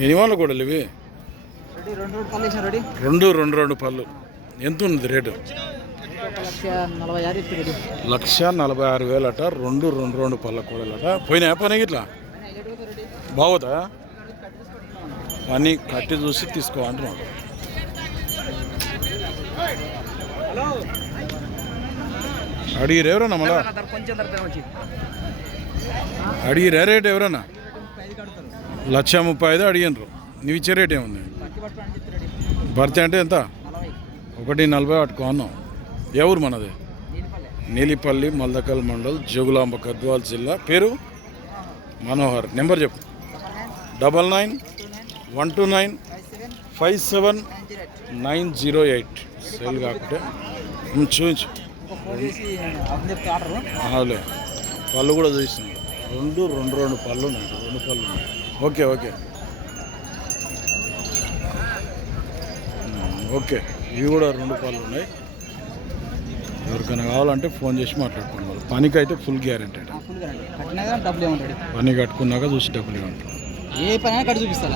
ఎన్ని వాళ్ళ కూడా ఇవి రెడీ 2 పళ్ళు వేసాను రెడీ రెండు పళ్ళు ఎంత ఉంది రేటు? 1,46,000 ఇప్పి రెడీ 1,46,000 అట. రెండు పళ్ళ కూడలట. పోయినా పని ఇట్లా బాగుతా పని కట్టి చూసి తీసుకో అంటున్నాడు. అడిగిరు ఎవరన్నా మళ్ళా అడిగిరా రేట్ ఎవరన్నా? 1,35,000 అడిగినరు. నువ్వు ఇచ్చే రేట్ ఏముంది? భర్తీ అంటే ఎంత? 1,40,000 పట్టుకో అన్నాం. ఎవరు మనది? నీలిపల్లి మల్దకల్ మండల్ జోగులాంబ గద్వాల్ జిల్లా. పేరు మనోహర్. నెంబర్ చెప్పు. 9912957908. సేల్ కాకుంటే చూపించు. అదే పళ్ళు కూడా చూపిస్తుంది. రెండు పళ్ళు ఉన్నాయి. 2 పళ్ళు ఉన్నాయి. ఓకే ఓకే ఇవి కూడా 2 పళ్ళు ఉన్నాయి. ఎవరికైనా కావాలంటే ఫోన్ చేసి మాట్లాడుకోండి. వాళ్ళు పనికి అయితే ఫుల్ గ్యారెంటీ. డబ్బులు పని కట్టుకున్నాక చూసి డబ్బులు ఇవ్వండి. ఏ పని కట్టి చూపిస్తా.